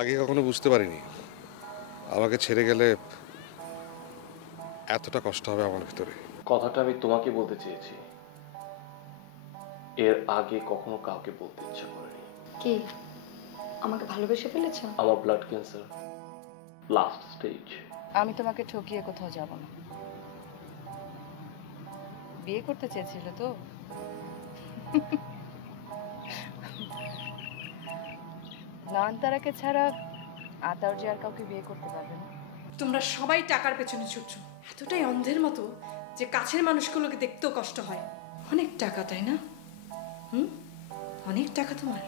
আগে কখনো বুঝতে পারিনি আমাকে ছেড়ে গেলে এতটা কষ্ট হবে আমার ভিতরে। কথাটা আমি তোমাকে বলতে চেয়েছি, এর আগে কখনো কাউকে বলতে ইচ্ছা করেনি। কি আমাকে ভালোবেসে ফেলেছো? আমার ব্লাড ক্যান্সার লাস্ট স্টেজ। আমি তোমাকে ঠকিয়ে কোথাও যাব না। বিয়ে করতে চেয়েছিলে তো? নয়নতারাকে ছাড়া আতাউর যে আর কাউকে বিয়ে করতে পারবে না। তোমরা সবাই টাকার পেছনে ছুটছো, এতটাই অন্ধের মতো যে কাছের মানুষগুলোকে দেখতেও কষ্ট হয়। অনেক টাকা, তাই না? অনেক টাকা তোমার,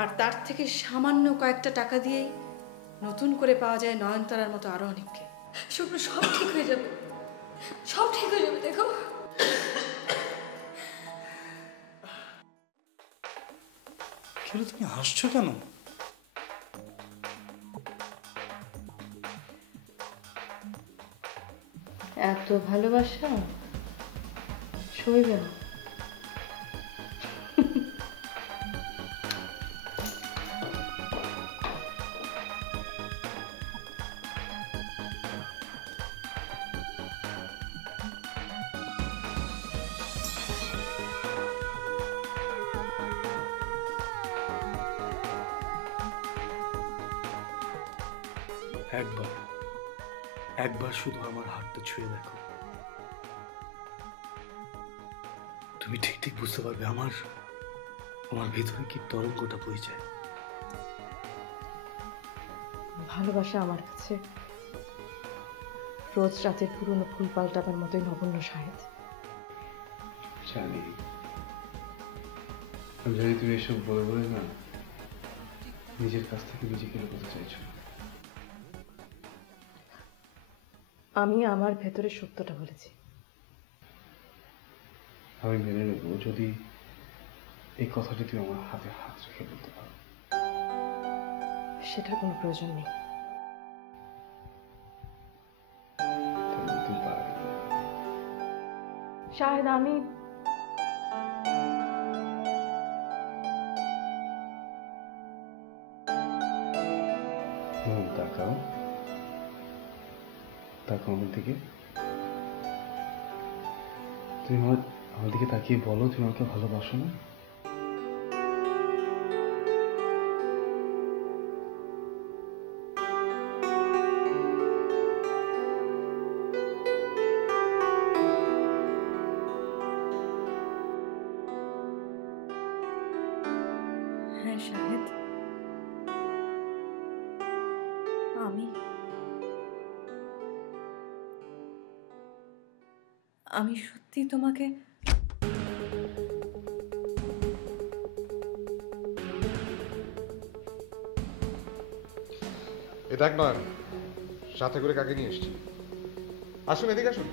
আর তার থেকে সামান্য কয়েকটা টাকা দিয়েই নতুন করে পাওয়া যায় নয়নতারার মতো আরো অনেককে। শুক্র, সব ঠিক হয়ে যাবে, সব ঠিক হয়ে যাবে। দেখো, কেন তুমি হাসছো কেন? এত ভালোবাসা সইবে না। একবার একবার শুধু আমার হাতটা ছুঁয়ে দেখো, তুমি ঠিক ঠিক বুঝতে পারবে আমার আমার ভেতরে কি তরঙ্গটা বয়ে যায়। ভালোবাসা আমার কাছে রোজ রাতের পুরনো ফুল পাল্টাবার মতোই নগণ্য সাহেব। জানি, আমি জানি তুমি এসব বলে বলে না নিজের কাছ থেকে নিজেকে লুকোতে চাইছো। আমি আমার ভেতরের সত্যটা বলেছি। আমি মেনে নেব যদি এই কথাটি তুমি আমার হাতে হাত রেখে বলতে পারো। সেটার কোনো প্রয়োজন নেই। শাহেদ, আমি তাকাও তাকাও আমার দিকে। তুমি আমার দিকে তাকিয়ে বলো তুমি আমাকে ভালোবাসো না? হ্যাঁ শাহেদ, আমি সত্যি তোমাকে এ দেখ নয়ন, সাথে করে কাকে নিয়ে এসছি। আসুন, এদিকে আসুন।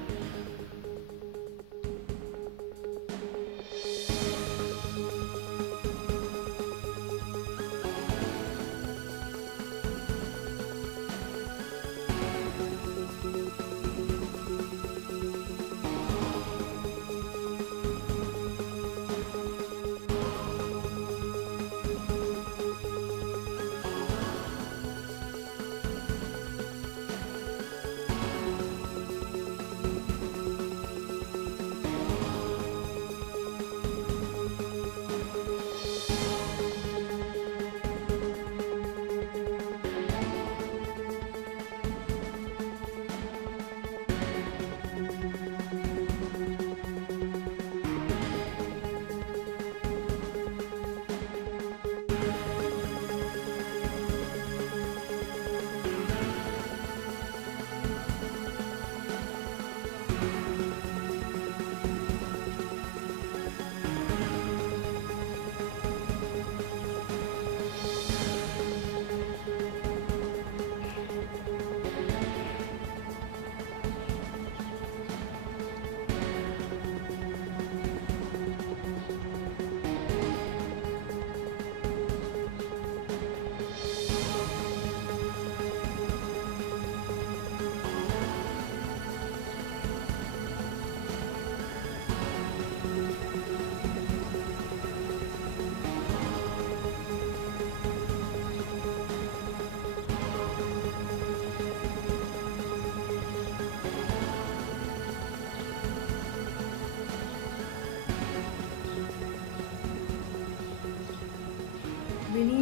রিনি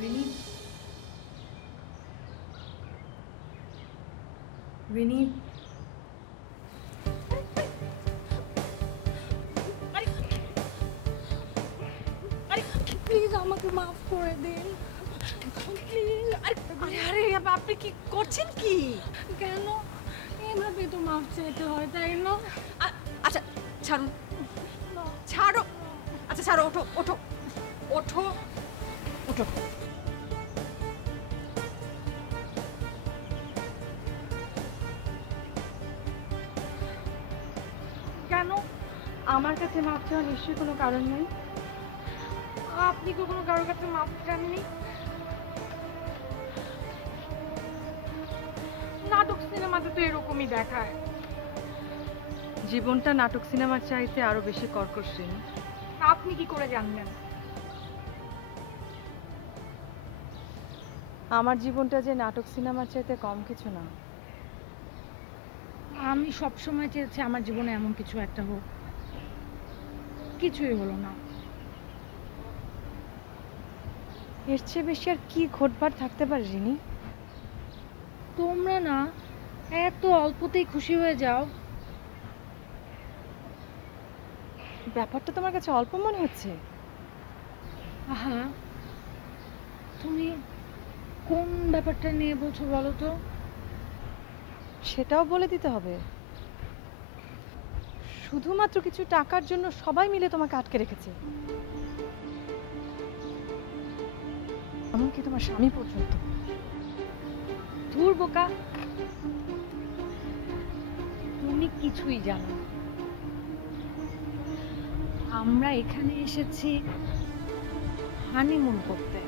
রিনি রিনি প্লিজ আমাকে মাফ করে দিন প্লিজ। আরে আরে আপনি কি করছেন কি? কেন এভাবে তো মাফ চাইতে হয় তাই না? আচ্ছা ছাড়ুন, ছাড়ো। আচ্ছা ছাড়ো, ওঠো ওঠো ওঠো ওঠো। কেন আমার কাছে মাফ চাওয়ার নিশ্চয়ই কোনো কারণ নেই? আপনি কি কোনো কারোর কাছে মাফ চাননি? নাটক সিনেমাতে তো এরকমই দেখায়। জীবনটা নাটক সিনেমার চাইতে আরো বেশি কর্কশ। আপনি কি করে জানলেন? আমার জীবনটা যে নাটক সিনেমার চাইতে কম কিছু না। আমি সব সময় চেয়েছি আমার জীবনে এমন কিছু একটা হোক, কিছুই হলো না। এর চেয়ে বেশি আর কি ঘটবার থাকতে পারে রিনি? তোমরা না এত অল্পতেই খুশি হয়ে যাও। ব্যাপারটা তোমার কাছে অল্প মনে হচ্ছে? আহা, তুমি কোন ব্যাপারটা নিয়ে বলছো বলো তো? সেটাও বলে দিতে হবে? শুধুমাত্র কিছু টাকার জন্য সবাই মিলে তোমাকে আটকে রেখেছে, এমনকি তোমার স্বামী পর্যন্ত। ধুর বোকা, তুমি কিছুই জানো না। আমরা এখানে এসেছি হানিমুন করতে।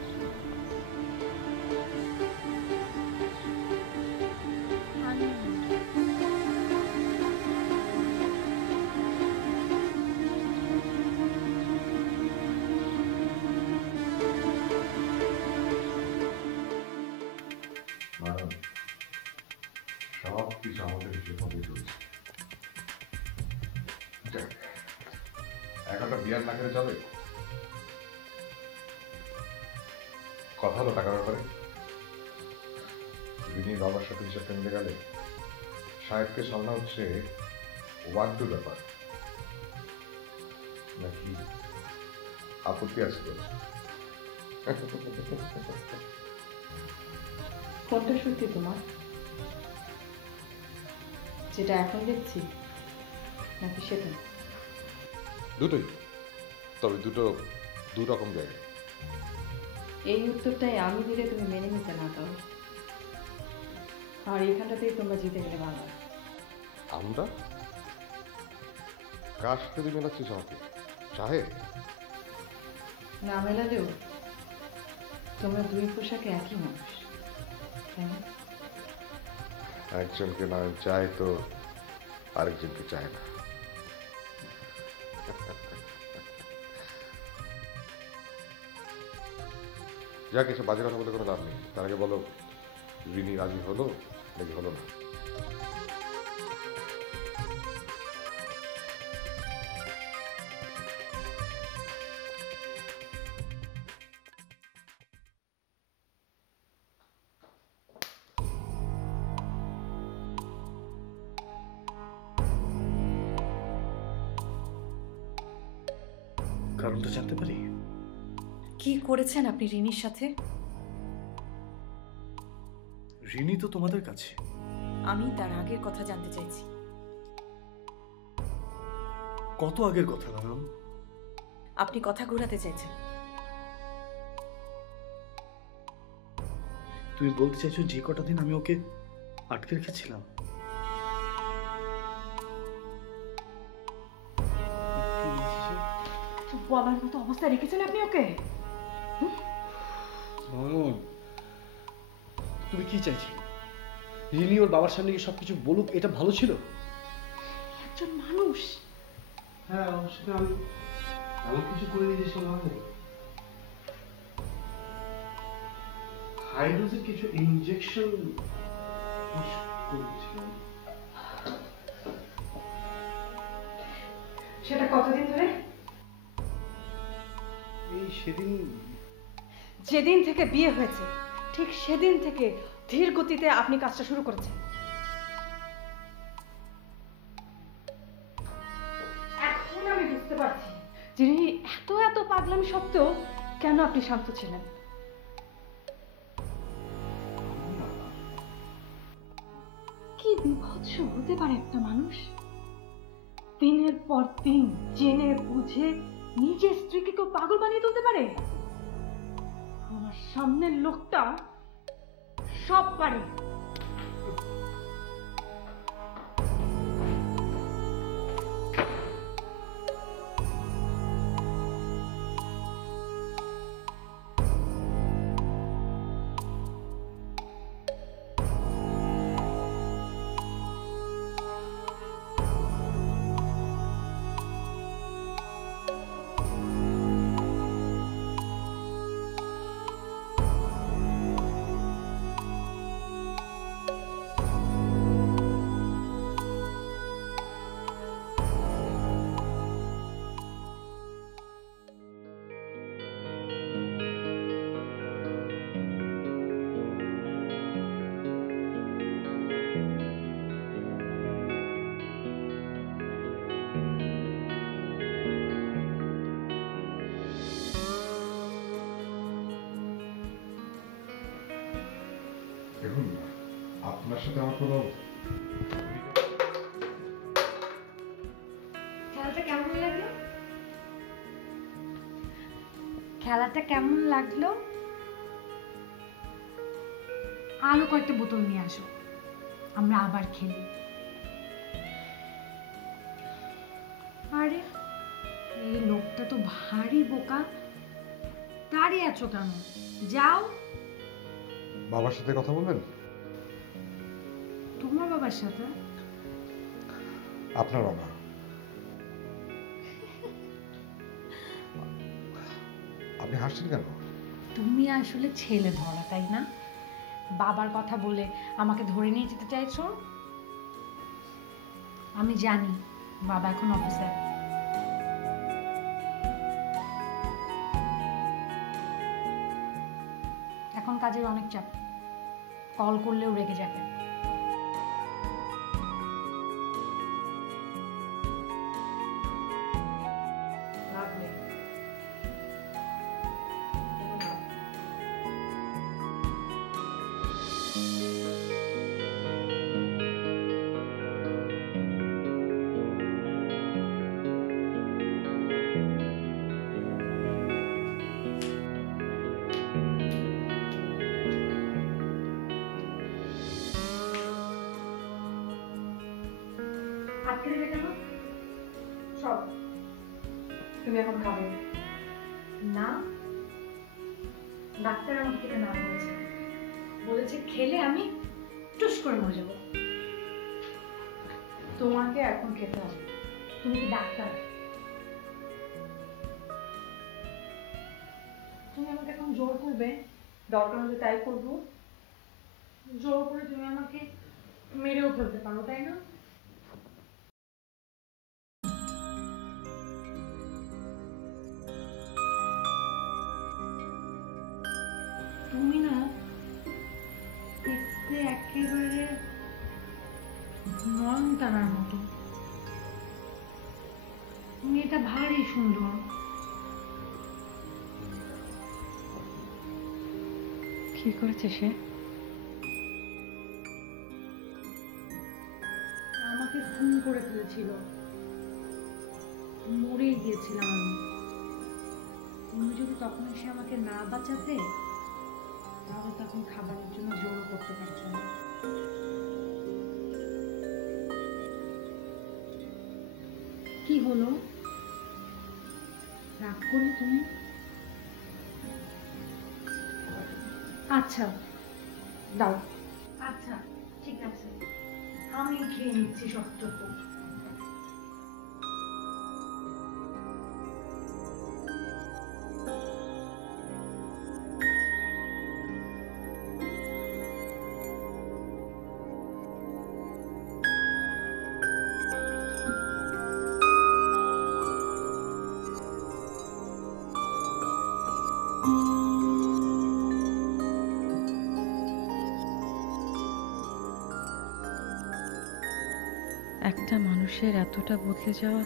সব কিছু আমাদের হিসেবে চলছে। একটা বিয়ার না খেলে চলে? কথা হলো টাকার ব্যাপারে? রিনির বাবার সাথে হিসাবটা মিলে গেলে সাহেবকে সামনা হচ্ছে ওয়ার্ডুর ব্যাপার, নাকি আপত্তি আছে? কোনটা সত্যি তোমার, যেটা এখন দেখছি, নাকি সেটা? দুটোই, তবে দু রকম জায়গায়। এই উত্তরটাই আমি দিলে তুমি মেনে নিতে না পারো, আর এখানটাতেই তোমরা জিতে গেলে ভালো। আমরা কার সাথে তুই মেলাচ্ছিস আমাকে? সাহেব না মেলালেও তোমরা দুই পোশাকে একই মানুষ, তাই না? একজনকে না চায় তো আরেকজনকে চায় না। যা কিছু বাজে কথা বলে কোনো লাভ নেই। তার আগে বলো, রিনি রাজি হলো নাকি হলো না? কারণটা জানতে পারি? কি করেছেন আপনি রিনির সাথে? রিনি তো তোমাদের কাছে। আমি তার আগের কথা জানতে চাইছি। কত আগের কথা ম্যাডাম? আপনি কথা ঘোরাতে চাইছেন। তুমি বলতে চাইছো যে কটা দিন আমি ওকে আটকে রেখেছিলাম? বলার মতো অবস্থা রেখেছেন আপনি ওকে? তুমি কি চাইছিলে? রিনি ওর বাবার সামনে গিয়ে সবকিছু বলুক, এটা ভালো ছিল? একজন মানুষ। হ্যাঁ, অবশ্যই আমি এমন কিছু করে নিজে সামনে হাই ডোজের কিছু ইনজেকশন করেছিলাম। সেটা কতদিন ধরে? সেদিন যেদিন থেকে বিয়ে হয়েছে ঠিক সেদিন থেকে ধীর গতিতে আপনি কাজটা শুরু করেছেন। এখন আমি বুঝতে পারছি যিনি এত এত পাগলামি সত্ত্বেও কেন আপনি শান্ত ছিলেন। কি বিভৎস হতে পারে একটা মানুষ, দিনের পর দিন জেনে বুঝে নিজের স্ত্রীকে কেউ পাগল বানিয়ে তুলতে পারে। আমার সামনের লোকটা সব পারে। দেখুন, আপনার সাথে আমার কোনো খেলাটা কেমন লাগলো? খেলাটা কেমন লাগলো? আরো কয়েকটা বোতল নিয়ে আসো, আমরা আবার খেলি। আরে এই লোকটা তো ভারী বোকা, দাঁড়িয়ে আছো কেন? যাও। বাবার সাথে কথা বলবেন? তোমার বাবার সাথে? আপনার বাবা। আপনি হাসছেন কেন? তুমি আসলে ছেলে ধরা, তাই না? বাবার কথা বলে আমাকে ধরে নিয়ে যেতে চাইছো। আমি জানি বাবা এখন অফিসে। এখন কাজের অনেক চাপ, কল করলেও রেগে যাবে। আটকে দেবে কেন? সব তুমি এখন খাবে না? ডাক্তার আমাকে খেতে না বলেছে, বলেছে খেলে আমি টুস করে মরে যাবো। তোমাকে এখন খেতে হবে, তুমি কি ডাক্তার? তুমি আমাকে এখন জোর করবে, দরকার হলে তাই করবো। জোর করে তুমি আমাকে মেরেও ফেলতে পারো, তাই না? তুমি না দেখতে একেবারে নয়নতারার মতো। মেয়েটা ভারী সুন্দর। কি করেছে সে? আমাকে খুন করে ফেলেছিল, মরেই গিয়েছিলাম আমি। তুমি যদি তখন এসে আমাকে না বাঁচাতে, তাহলে তখন খাবারের জন্য জোর করতে পারছো না। কি হলো, রাগ করলে তুমি? আচ্ছা দাও। আচ্ছা ঠিক আছে, আমি খেয়ে নিচ্ছি সবটুকু। মানুষের এতটা বদলে যাওয়া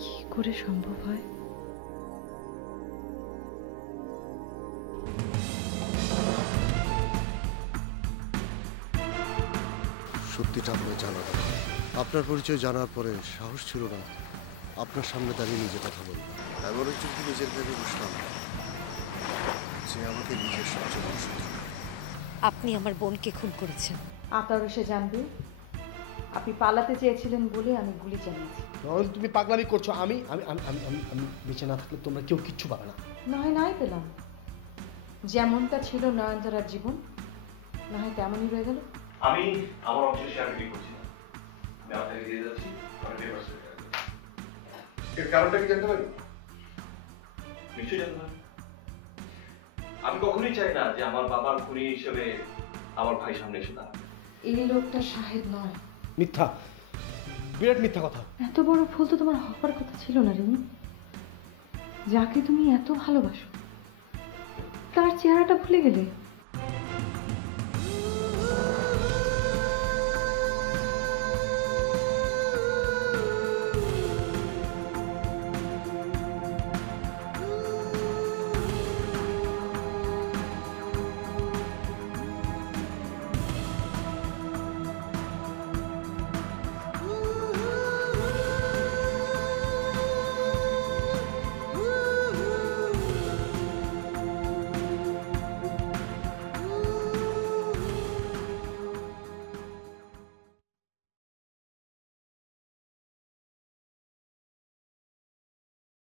কি করে সম্ভব হয়? সত্যিটা আমায় জানাবেন। আপনার পরিচয় জানার পরে সাহস ছিল না আপনার সামনে দাঁড়িয়ে নিজে কথা বলব। এমন একজনকে নিজের ভেবে বসলাম যে আমাকে নিজের সবচেয়ে বড় শত্রু। আপনি আমার বোনকে খুন করেছেন। আতার এসে জানবে আপনি পালাতে চেয়েছিলেন বলে আমি গুলি চালিয়েছি। তুমি পাগলামি করছো। আমি আমি আমি আমি আমি আমি বেঁচে না থাকলে তোমরা কেউ কিচ্ছু পাবে না। না হয় নাই পেলাম, যেমনটা ছিল নয়নতারার জীবন না হয় তেমনই রয়ে গেল। আমি আমার অংশের শেয়ার বিক্রি করছি না, আমি আপনাকে দিয়ে যাচ্ছি। এর কারণটা কি জানতে পারি? নিশ্চয়ই জানতে পারেন। আমি কখনোই চাই না যে আমার বাবার খুনি হিসেবে আমার ভাই সামনে এসে দাঁড়াবে। এই লোকটা শাহেদ নয়। মিথ্যা, বিরাট মিথ্যা কথা। এত বড় ভুল তো তোমার হবার কথা ছিল না রিমি। যাকে তুমি এত ভালোবাসো তার চেহারাটা ভুলে গেলে।